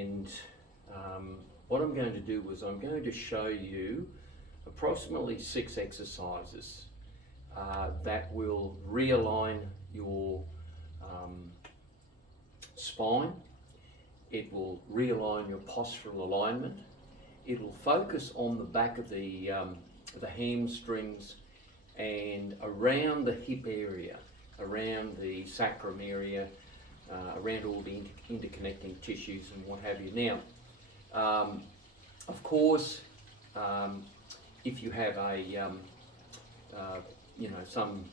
and what I'm going to do is I'm going to show you approximately 6 exercises that will realign your spine. It will realign your postural alignment. It will focus on the back of the hamstrings and around the hip area, around the sacrum area, around all the interconnecting tissues and what have you. Now, of course, if you have some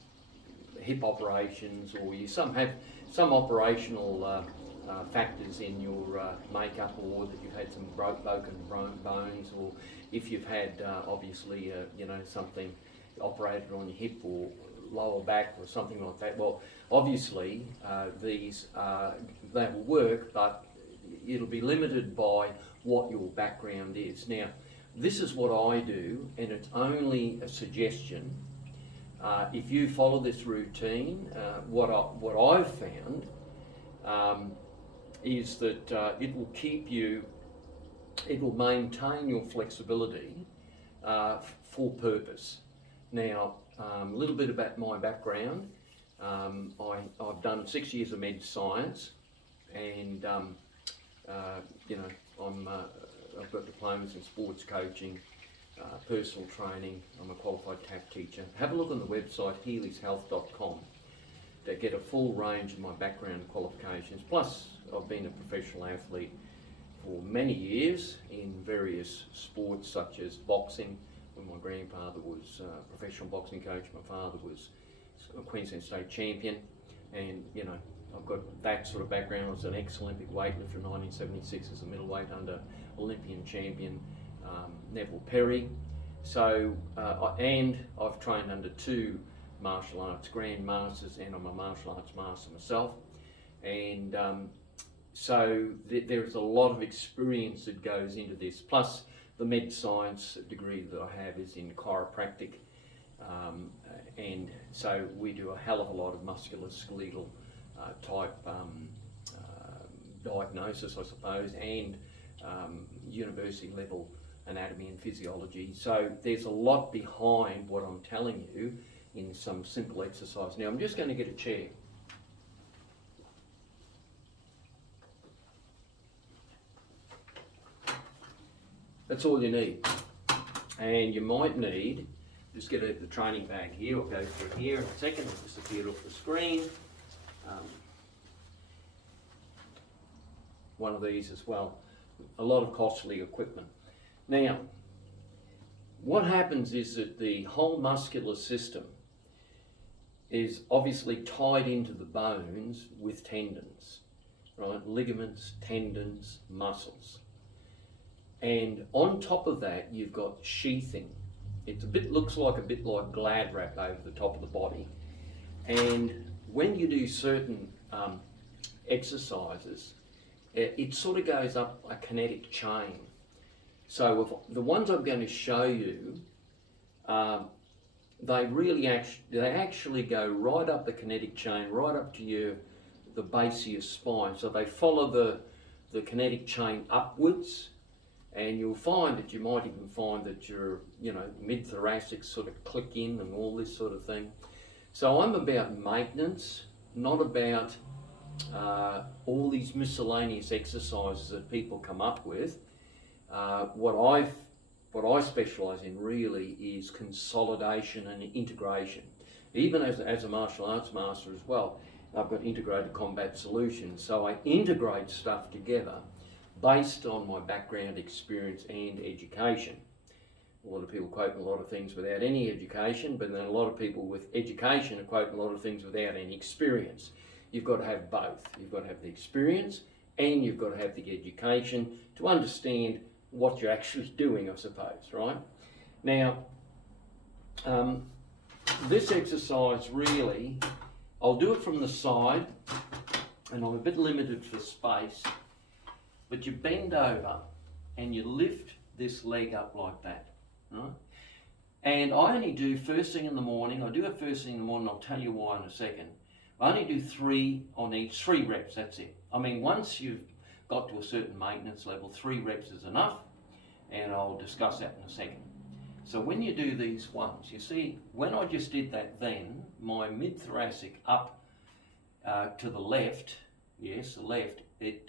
hip operations, or you have some operational factors in your makeup, or that you've had some broken bones, or if you've had obviously something operated on your hip or lower back or something like that, well, obviously these they will work, but it'll be limited by what your background is. Now, this is what I do, and it's only a suggestion. If you follow this routine, what I've found is that it will keep you, it will maintain your flexibility for purpose. Now, a little bit about my background. I've done 6 years of med science, and I've got diplomas in sports coaching, personal training. I'm a qualified TAF teacher. Have a look on the website healyshealth.com to get a full range of my background and qualifications. Plus, I've been a professional athlete for many years in various sports such as boxing, when my grandfather was a professional boxing coach. My father was a Queensland State champion, and I've got that sort of background. I was an ex-Olympic weightlifter in 1976 as a middleweight under Olympian champion Neville Perry. So, and I've trained under 2 martial arts Grand Masters, and I'm a martial arts master myself. And so there's a lot of experience that goes into this. Plus, the med science degree that I have is in chiropractic, and so we do a hell of a lot of musculoskeletal type diagnosis, I suppose, and university level anatomy and physiology. So there's a lot behind what I'm telling you in some simple exercise. Now, I'm just going to get a chair. That's all you need. And you might need, just get the training bag here. I'll go through here in a second. It'll disappear off the screen. One of these as well. A lot of costly equipment. Now, what happens is that the whole muscular system is obviously tied into the bones with tendons, right? Ligaments, tendons, muscles. And on top of that, you've got sheathing. Looks like a bit like glad wrap over the top of the body. And when you do certain exercises, it sort of goes up a kinetic chain. So the ones I'm going to show you, they actually go right up the kinetic chain, right up to the base of your spine. So they follow the kinetic chain upwards, and you'll find that you might even find that your mid-thoracic sort of click in and all this sort of thing. So I'm about maintenance, not about all these miscellaneous exercises that people come up with. What I specialise in really is consolidation and integration. Even as a martial arts master as well, I've got integrated combat solutions. So I integrate stuff together based on my background, experience and education. A lot of people quote a lot of things without any education, but then a lot of people with education are quoting a lot of things without any experience. You've got to have both. You've got to have the experience and you've got to have the education to understand what you're actually doing, I suppose, right? Now, this exercise really, I'll do it from the side, and I'm a bit limited for space, but you bend over and you lift this leg up like that, right? And I only do first thing in the morning. I do it first thing in the morning. I'll tell you why in a second. I only do 3 on each, 3 reps, that's it. I mean, once you've got to a certain maintenance level, 3 reps is enough, and I'll discuss that in a second. So when you do these ones, you see, when I just did that then, my mid-thoracic up to the left, yes, the left, the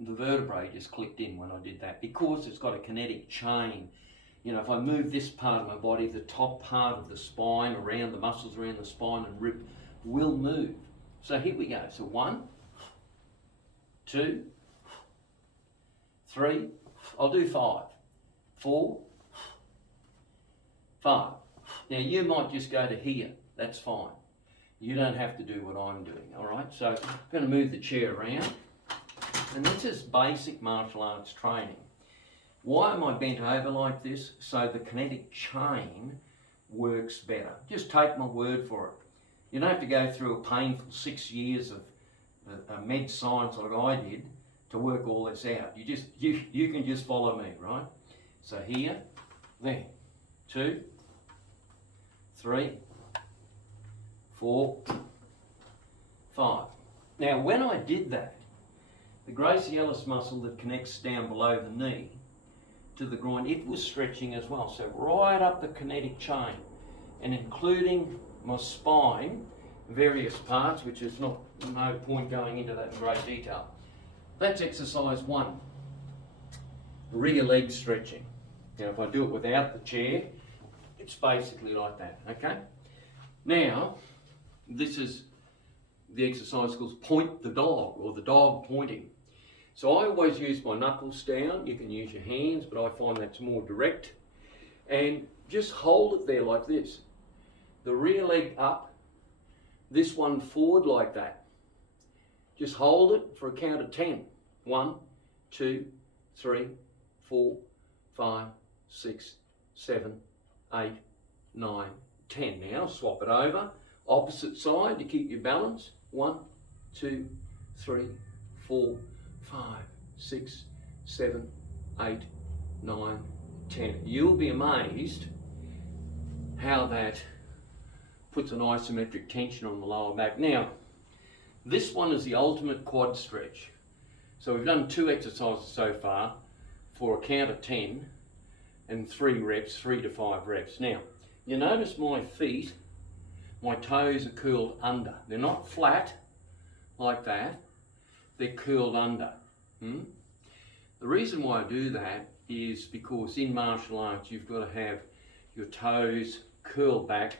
vertebrae just clicked in when I did that because it's got a kinetic chain. You know, if I move this part of my body, the top part of the spine around the muscles around the spine and rib will move. So here we go. So 1, 2, 3, I'll do 5, 4, 5. Now you might just go to here, that's fine. You don't have to do what I'm doing, all right? So I'm going to move the chair around. And this is basic martial arts training. Why am I bent over like this? So the kinetic chain works better. Just take my word for it. You don't have to go through a painful 6 years of med science like I did to work all this out. You can just follow me, right? So here, there, 2, 3, 4, 5. Now when I did that, the gracialis muscle that connects down below the knee to the groin, it was stretching as well. So right up the kinetic chain and including my spine, various parts, which is no point going into that in great detail. That's exercise 1, rear leg stretching. Now if I do it without the chair, it's basically like that, okay? Now, this is the exercise called point the dog, or the dog pointing. So I always use my knuckles down. You can use your hands, but I find that's more direct. And just hold it there like this. The rear leg up, this one forward like that. Just hold it for a count of 10. 1, 2, 3, 4, 5, 6, 7, 8, 9, 10. Now swap it over. Opposite side to keep your balance. 1, 2, 3, 4, 5, 6, 7, 8, 9, 10. You'll be amazed how that puts an isometric tension on the lower back. Now, this one is the ultimate quad stretch. So we've done 2 exercises so far for a count of 10 and 3 reps, 3 to 5 reps. Now, you notice my feet, my toes are curled under. They're not flat like that, they're curled under. The reason why I do that is because in martial arts you've got to have your toes curled back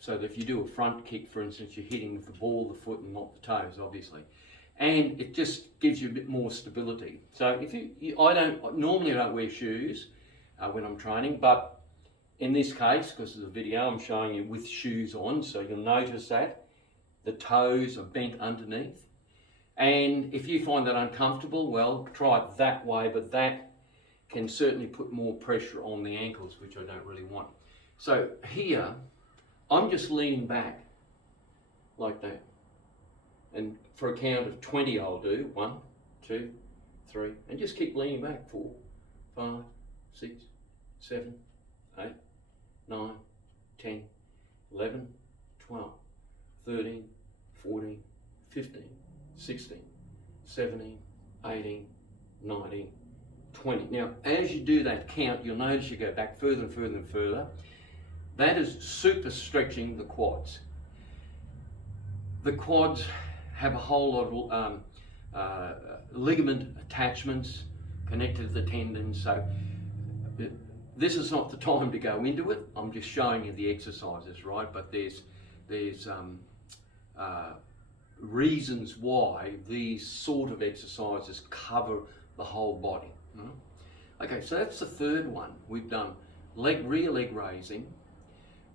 so that if you do a front kick, for instance, you're hitting with the ball of the foot and not the toes, obviously. And it just gives you a bit more stability. So if normally I don't wear shoes when I'm training, but in this case, because of the video, I'm showing you with shoes on, so you'll notice that the toes are bent underneath. And if you find that uncomfortable, well, try it that way, but that can certainly put more pressure on the ankles, which I don't really want. So here, I'm just leaning back like that. And for a count of 20, I'll do 1, 2, 3, and just keep leaning back. 4, 5, 6, 7, 8, 9, 10, 11, 12, 13, 14, 15, 16, 17, 18, 19, 20. Now, as you do that count, you'll notice you go back further and further and further. That is super stretching the quads. The quads have a whole lot of ligament attachments connected to the tendons, so this is not the time to go into it. I'm just showing you the exercises, right? But there's reasons why these sort of exercises cover the whole body. Okay, so that's the third one. We've done rear leg raising.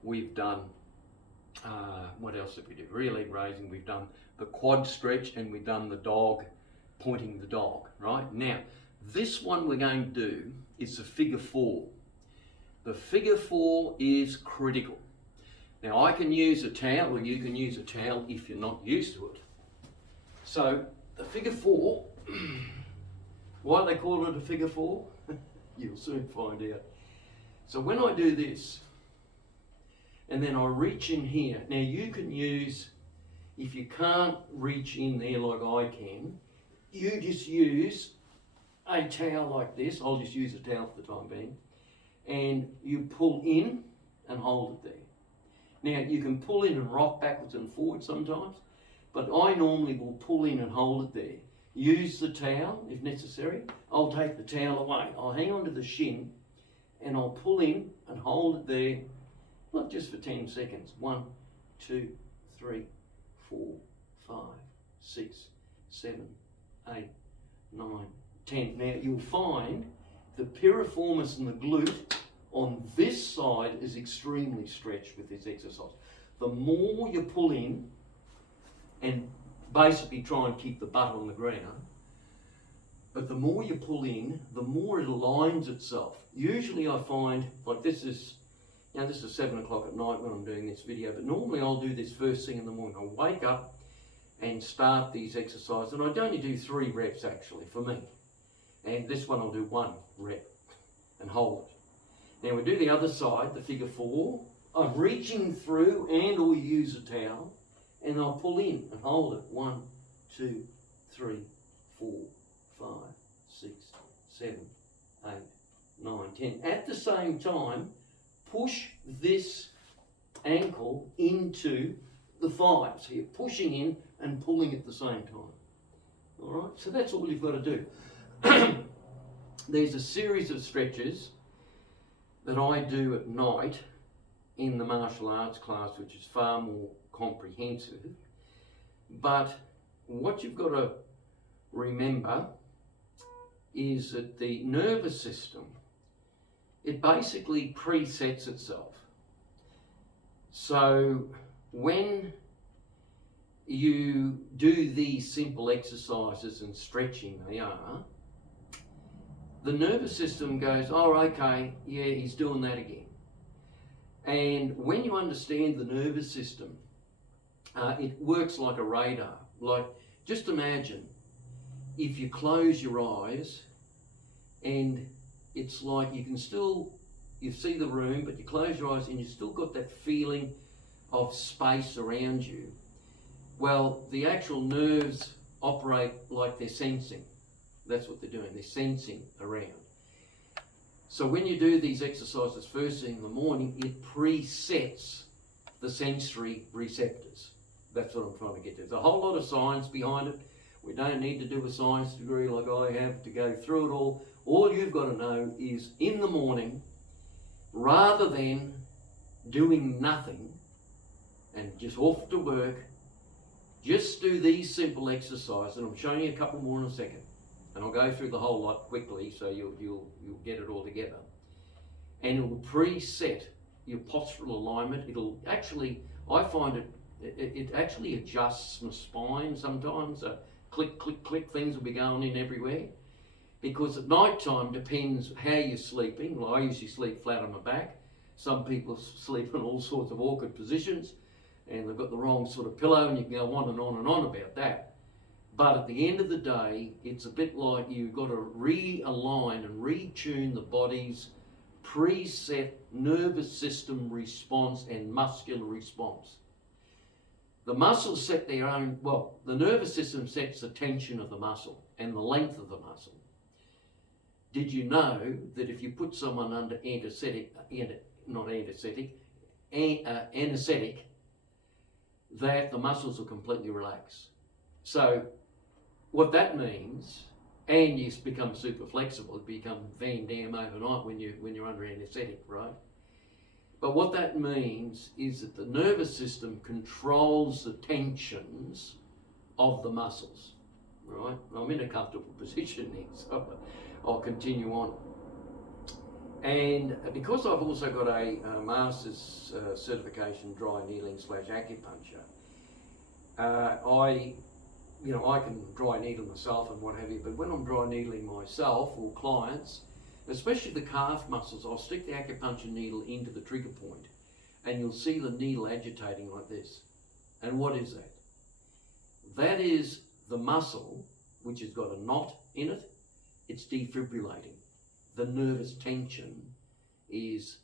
We've done, what else did we do? Rear leg raising, we've done the quad stretch, and we've done the dog, pointing the dog, right? Now, this one we're going to do is the figure 4. The figure 4 is critical. Now, I can use a towel, or you can use a towel if you're not used to it. So, the figure 4, why do they call it a figure 4? You'll soon find out. So when I do this, and then I reach in here, now you can use, if you can't reach in there like I can, you just use a towel like this. I'll just use a towel for the time being. And you pull in and hold it there. Now, you can pull in and rock backwards and forwards sometimes, but I normally will pull in and hold it there. Use the towel if necessary. I'll take the towel away. I'll hang on to the shin and I'll pull in and hold it there, not just for 10 seconds. 1, 2, 3, 4, 5, 6, 7, 8, 9, 10. Now, you'll find the piriformis and the glute on this side is extremely stretched with this exercise. The more you pull in and basically try and keep the butt on the ground, but the more you pull in, the more it aligns itself. Usually I find, like this is 7 o'clock at night when I'm doing this video, but normally I'll do this first thing in the morning. I'll wake up and start these exercises, and I'd only do 3 reps actually for me. And this one I'll do 1 rep and hold it. Now we do the other side, the figure 4. I'm reaching through and or use a towel, and I'll pull in and hold it. 1, 2, 3, 4, 5, 6, 7, 8, 9, 10. At the same time, push this ankle into the thigh. So you're pushing in and pulling at the same time. All right, so that's all you've got to do. There's a series of stretches that I do at night in the martial arts class, which is far more comprehensive. But what you've got to remember is that the nervous system, it basically presets itself. So when you do these simple exercises and stretching they are, the nervous system goes, oh, okay, yeah, he's doing that again. And when you understand the nervous system, it works like a radar. Like, just imagine if you close your eyes and it's like you see the room, but you close your eyes and you've still got that feeling of space around you. Well, the actual nerves operate like they're sensing. That's what they're doing. They're sensing around. So when you do these exercises first thing in the morning, it presets the sensory receptors. That's what I'm trying to get to. There's a whole lot of science behind it. We don't need to do a science degree like I have to go through it all. All you've got to know is in the morning, rather than doing nothing and just off to work, just do these simple exercises, and I'm showing you a couple more in a second. And I'll go through the whole lot quickly so you'll get it all together. And it will preset your postural alignment. It'll actually, I find it actually adjusts my spine sometimes. Click, click, click, things will be going in everywhere. Because at night time depends how you're sleeping. Well, I usually sleep flat on my back. Some people sleep in all sorts of awkward positions and they've got the wrong sort of pillow, and you can go on and on and on about that. But at the end of the day, it's a bit like you've got to realign and retune the body's preset nervous system response and muscular response. The muscles set their own, well, the nervous system sets the tension of the muscle and the length of the muscle. Did you know that if you put someone under anesthetic, that the muscles will completely relax? So what that means, and you become super flexible, you become Van Damme overnight when you're under anaesthetic, right? But what that means is that the nervous system controls the tensions of the muscles, right? I'm in a comfortable position here, so I'll continue on. And because I've also got a master's certification dry needling / acupuncture, I can dry needle myself and what have you, but when I'm dry needling myself or clients, especially the calf muscles, I'll stick the acupuncture needle into the trigger point and you'll see the needle agitating like this. And what is that? That is the muscle which has got a knot in it. It's defibrillating. The nervous tension is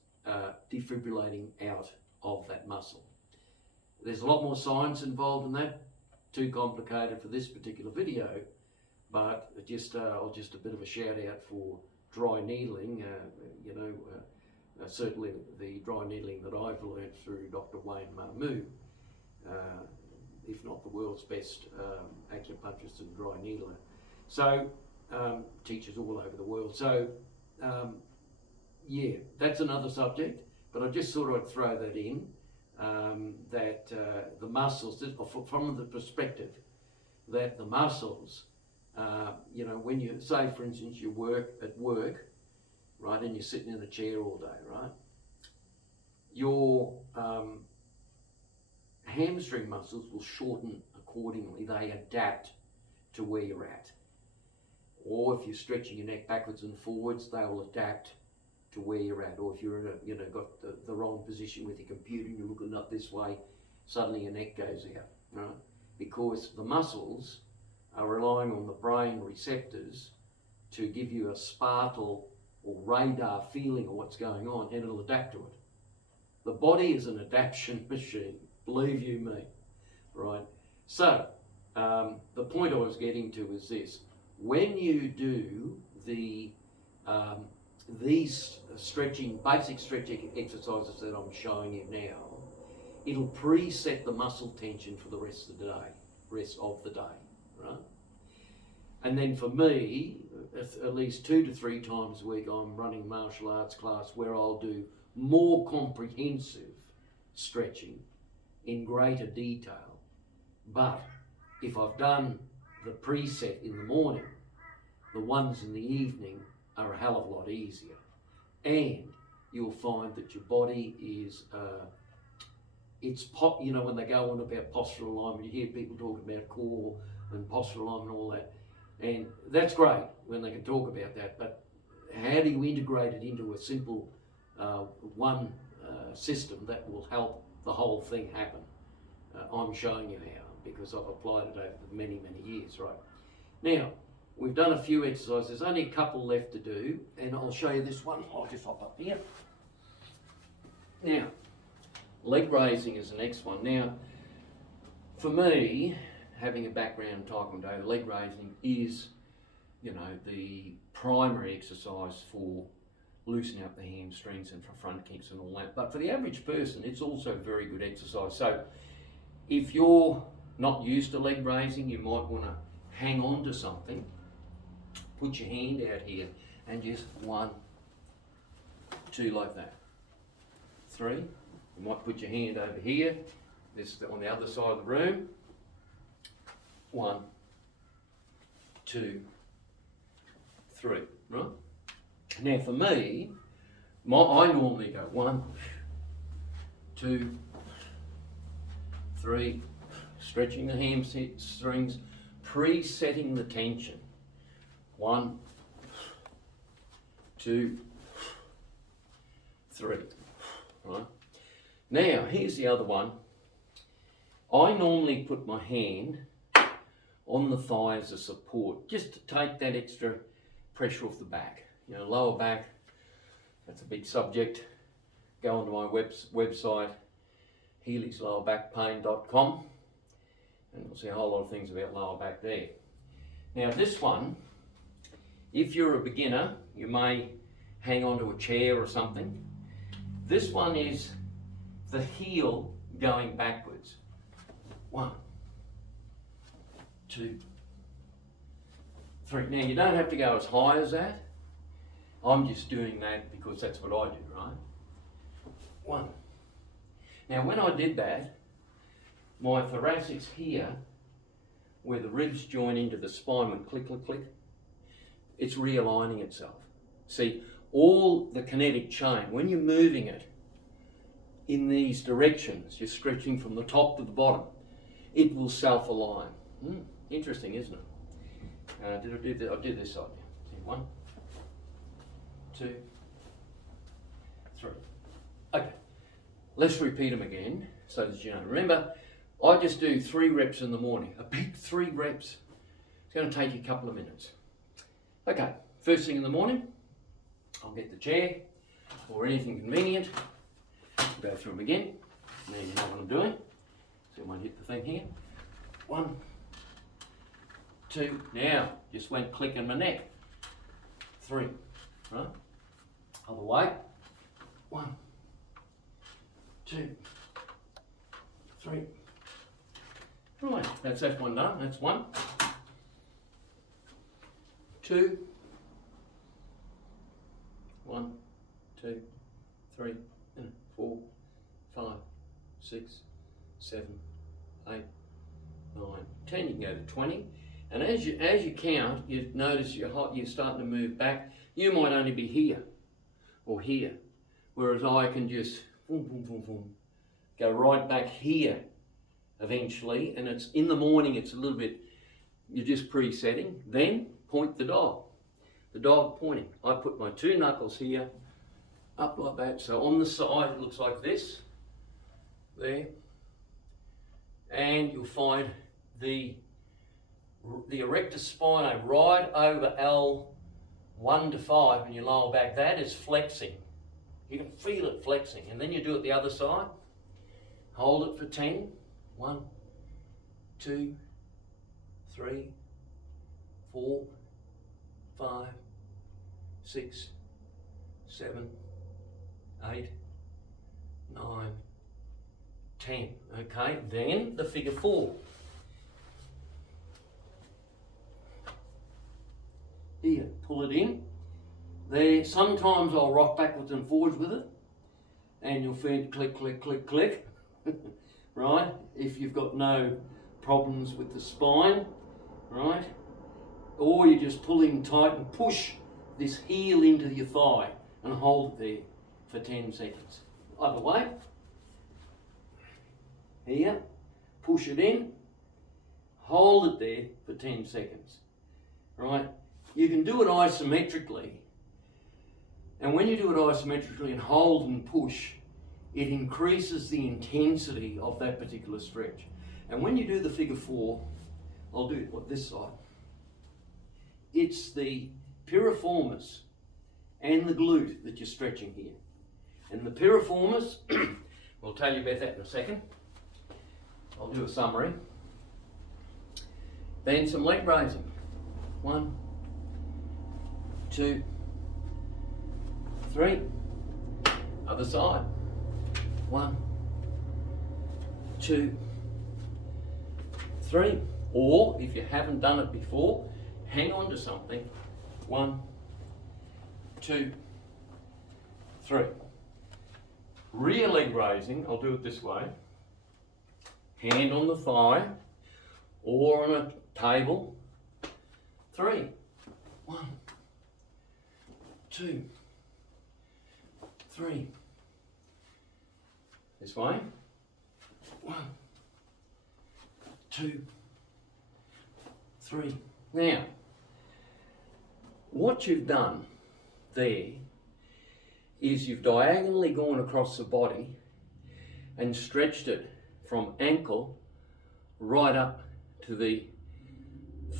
defibrillating out of that muscle. There's a lot more science involved in that. Too complicated for this particular video, but just a bit of a shout out for dry needling. Certainly the dry needling that I've learnt through Dr. Wayne Marmou, if not the world's best acupuncturist and dry needler. So teachers all over the world. So yeah, that's another subject, but I just thought I'd throw that in, that the muscles, from the perspective that the muscles, when you say, for instance, you work at work, right, and you're sitting in a chair all day, right, your hamstring muscles will shorten accordingly. They adapt to where you're at. Or if you're stretching your neck backwards and forwards, they will adapt to where you're at. Or if you're got the wrong position with your computer and you're looking up this way, suddenly your neck goes out, right? Because the muscles are relying on the brain receptors to give you a sparkle or radar feeling of what's going on, and it'll adapt to it. The body is an adaptation machine, believe you me, right? So the point I was getting to is this: when you do these basic stretching exercises that I'm showing you now, it'll preset the muscle tension for the rest of the day, right? And then for me, at least 2 to 3 times a week, I'm running a martial arts class where I'll do more comprehensive stretching in greater detail. But if I've done the preset in the morning, the ones in the evening are a hell of a lot easier. And you'll find that your body is, when they go on about postural alignment, you hear people talking about core and postural alignment and all that. And that's great when they can talk about that, but how do you integrate it into a simple one system that will help the whole thing happen? I'm showing you how, because I've applied it over many, many years, right? Now, we've done a few exercises. There's only a couple left to do, and I'll show you this one. I'll just hop up here. Now, leg raising is the next one. Now, for me, having a background in Taekwondo, leg raising is, the primary exercise for loosening up the hamstrings and for front kicks and all that. But for the average person, it's also a very good exercise. So if you're not used to leg raising, you might want to hang on to something. Put your hand out here and just 1, 2 like that. 3. You might put your hand over here. This on the other side of the room. 1, 2, 3. Right? Now for me, I normally go 1, 2, 3, stretching the hamstrings, pre-setting the tension. 1, 2, 3. Right? Now here's the other one. I normally put my hand on the thigh as a support, just to take that extra pressure off the back. Lower back, that's a big subject. Go onto my website, healey'slowerbackpain.com, and you'll see a whole lot of things about lower back there. Now this one, if you're a beginner, you may hang onto a chair or something. This one is the heel going backwards. 1, 2, 3. Now you don't have to go as high as that. I'm just doing that because that's what I do, right? 1. Now when I did that, my thoracics here, where the ribs join into the spine went click, click, click. It's realigning itself. See, all the kinetic chain, when you're moving it in these directions, you're stretching from the top to the bottom, it will self-align. Interesting, isn't it? Did I do that? I did this side. See, 1, 2, 3. Okay, let's repeat them again so that you know. Remember, I just do 3 reps in the morning. A big 3 reps. It's going to take you a couple of minutes. Okay, first thing in the morning, I'll get the chair or anything convenient. Go through them again. Now you know what I'm doing. So I won't hit the thing here. 1, 2, now, just went click in my neck. 3, right? Other way. 1, 2, 3. Right, that's that one done. That's 1, 2, 1, 2, 3, 4, 5, 6, 7, 8, 9, 10. You can go to 20. And as you count, you notice you're starting to move back. You might only be here or here, whereas I can just boom, boom, boom, boom, go right back here eventually. And it's in the morning, it's a little bit, you're just presetting. Then point the dog pointing. I put my 2 knuckles here, up like that. So on the side, it looks like this, there. And you'll find the erector spinae right over L1 to 5 and your lower back. That is flexing. You can feel it flexing. And then you do it the other side. Hold it for 10. 1, 2, 3, 4, 5, 6, 7, 8, 9, 10. Okay, then the figure 4. Here, pull it in. There, sometimes I'll rock backwards and forwards with it, and you'll feel click, click, click, click. Right? If you've got no problems with the spine, right? Or you're just pulling tight and push this heel into your thigh and hold it there for 10 seconds. Other way. Here, push it in, hold it there for 10 seconds. Right? You can do it isometrically, and when you do it isometrically and hold and push, it increases the intensity of that particular stretch. And when you do the figure 4, I'll do it this side. It's the piriformis and the glute that you're stretching here. And the piriformis, we'll tell you about that in a second. I'll do a summary. Then some leg raising. 1, 2, 3. Other side. 1, 2, 3. Or if you haven't done it before, hang on to something. 1, 2, 3. Rear leg raising, I'll do it this way. Hand on the thigh or on a table. 3. 1, 2, 3. This way. 1, 2, 3. Now, what you've done there is you've diagonally gone across the body and stretched it from ankle right up to the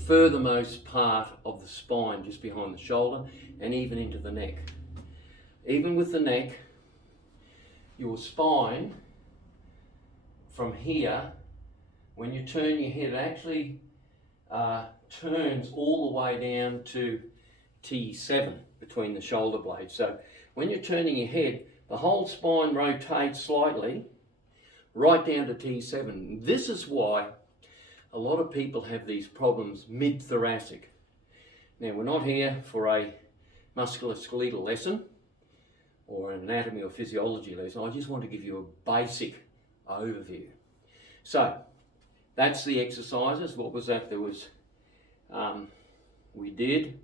furthermost part of the spine, just behind the shoulder, and even into the neck. Even with the neck, your spine from here, when you turn your head, it actually turns all the way down to T7 between the shoulder blades. So when you're turning your head, the whole spine rotates slightly right down to T7. This is why a lot of people have these problems mid-thoracic. Now, we're not here for a musculoskeletal lesson or an anatomy or physiology lesson. I just want to give you a basic overview. So, that's the exercises. What was that? There was, we did,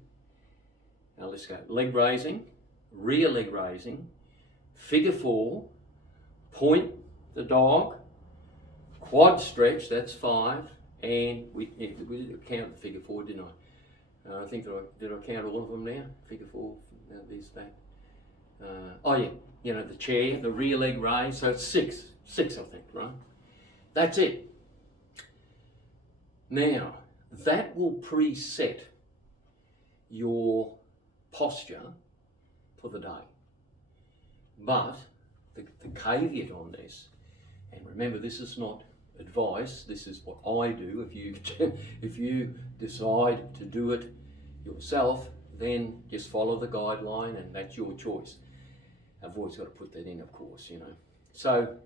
now let's go, leg raising, rear leg raising, figure 4, point the dog, quad stretch, that's 5, and we did count the figure 4, didn't I? I think did I count all of them now? Figure 4, these days. Oh yeah, you know, the chair, the rear leg raise, so it's 6 I think, right? That's it. Now, that will preset your posture for the day. But the caveat on this, and remember this is not advice. This is what I do. If you decide to do it yourself, then just follow the guideline, and that's your choice. I've always got to put that in, of course, you know. So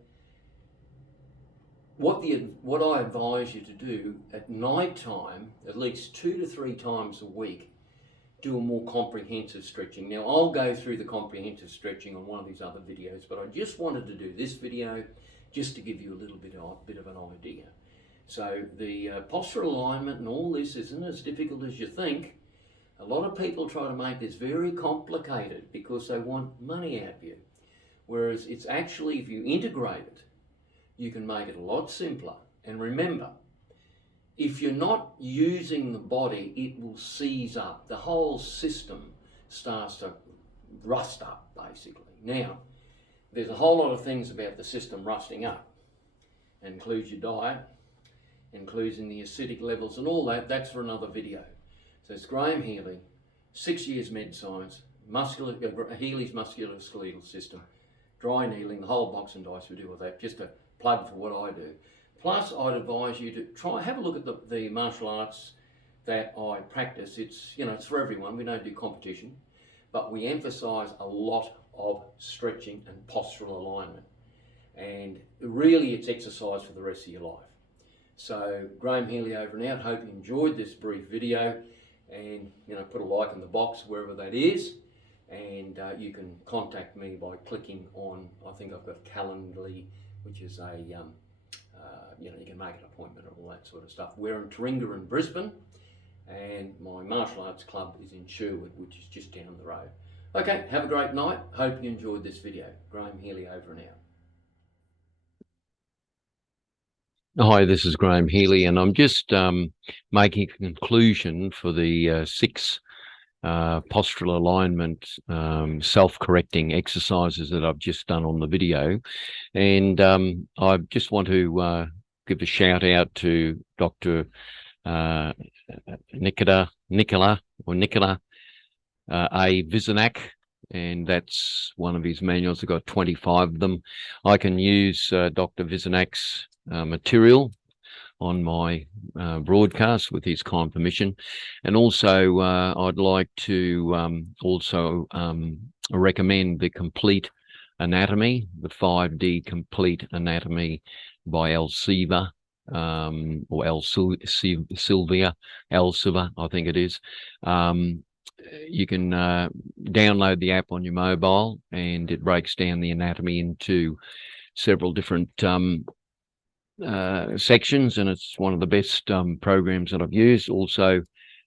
what I advise you to do at night time, at least 2 to 3 times a week, do a more comprehensive stretching. Now, I'll go through the comprehensive stretching on one of these other videos, but I just wanted to do this video just to give you a little bit of an idea. So the postural alignment and all this isn't as difficult as you think. A lot of people try to make this very complicated because they want money out of you. Whereas it's actually, if you integrate it, you can make it a lot simpler. And remember, if you're not using the body, it will seize up. The whole system starts to rust up, basically. Now, there's a whole lot of things about the system rusting up. It includes your diet, including the acidic levels and all that. That's for another video. So it's Graham Healy, 6 years med science, Healy's musculoskeletal system, dry needling, the whole box and dice we do with that, just a plug for what I do. Plus, I'd advise you to have a look at the martial arts that I practice. It's for everyone. We don't do competition, but we emphasise a lot of stretching and postural alignment. And really, it's exercise for the rest of your life. So, Graham Healy over and out. Hope you enjoyed this brief video. And put a like in the box wherever that is, and you can contact me by clicking on, I think I've got Calendly, which is a you can make an appointment and all that sort of stuff. We're in Taringa in Brisbane, and my martial arts club is in Sherwood, which is just down the road. Okay, have a great night. Hope you enjoyed this video. Graham Healy over and out. Hi, this is Graham Healy, and I'm just making a conclusion for the 6 postural alignment self-correcting exercises that I've just done on the video. And I just want to give a shout out to Dr. Nicola A. Vizanac, and that's one of his manuals. I've got 25 of them. I can use Dr. Vizanac's material on my broadcast with his kind permission. And also I'd like to recommend the Complete Anatomy, the 5D Complete Anatomy by Elsevier, or Elsevier, I think it is. You can download the app on your mobile, and it breaks down the anatomy into several different sections, and it's one of the best programs that I've used. Also,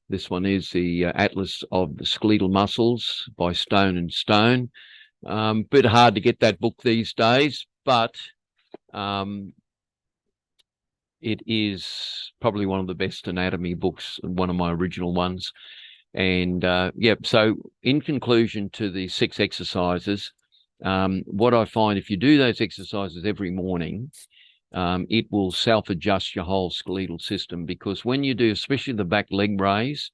this one is the Atlas of the Skeletal Muscles by Stone & Stone. Bit hard to get that book these days, but it is probably one of the best anatomy books, one of my original ones. And so in conclusion to the 6 exercises, what I find, if you do those exercises every morning, it will self-adjust your whole skeletal system, because when you do, especially the back leg raise,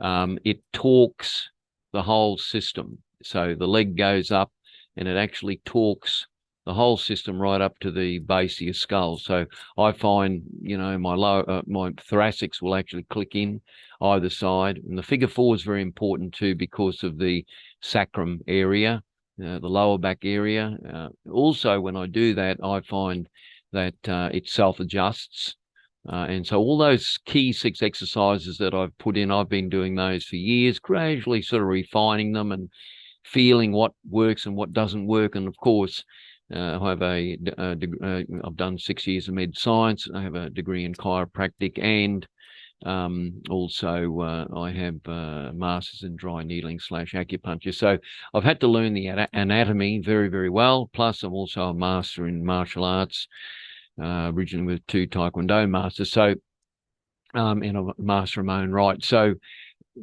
it torques the whole system. So the leg goes up and it actually torques the whole system right up to the base of your skull. So I find, my thoracics will actually click in either side. And the figure 4 is very important too, because of the sacrum area, the lower back area. Also, when I do that, I find that it self-adjusts. And so all those key 6 exercises that I've put in, I've been doing those for years, gradually sort of refining them and feeling what works and what doesn't work. And of course, I have I've done 6 years of med science. I have a degree in chiropractic, and also I have a master's in dry needling / acupuncture. So I've had to learn the anatomy very, very well. Plus, I'm also a master in martial arts, originally with 2 Taekwondo masters. So, and a master in my own right. So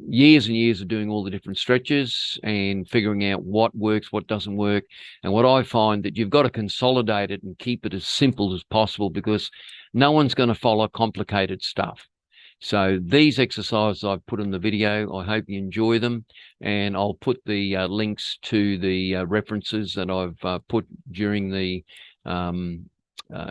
years and years of doing all the different stretches and figuring out what works, what doesn't work. And what I find that you've got to consolidate it and keep it as simple as possible, because no one's going to follow complicated stuff. So these exercises I've put in the video, I hope you enjoy them, and I'll put the links to the references that I've put during the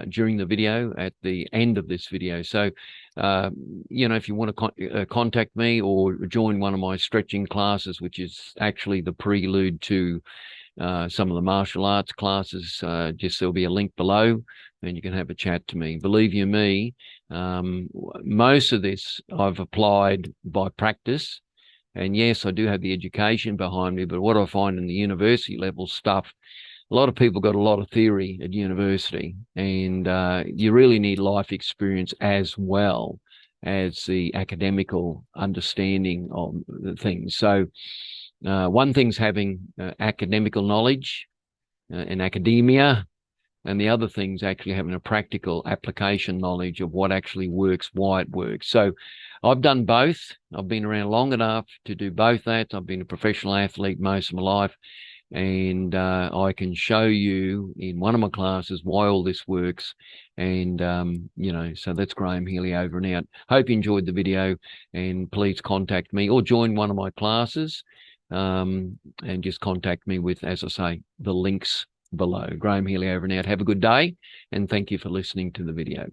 during the video at the end of this video. So, if you want to contact me or join one of my stretching classes, which is actually the prelude to some of the martial arts classes, there'll be a link below and you can have a chat to me. Believe you me, most of this I've applied by practice. And yes, I do have the education behind me, but what I find in the university level stuff, a lot of people got a lot of theory at university, and you really need life experience as well as the academical understanding of the things. So one thing's having academical knowledge in academia, and the other thing's actually having a practical application knowledge of what actually works, why it works. So I've done both. I've been around long enough to do both that. I've been a professional athlete most of my life, and I can show you in one of my classes why all this works. And, so that's Graham Healy over and out. Hope you enjoyed the video, and please contact me or join one of my classes, and just contact me with, as I say, the links below. Graham Healy over and out. Have a good day, and thank you for listening to the video.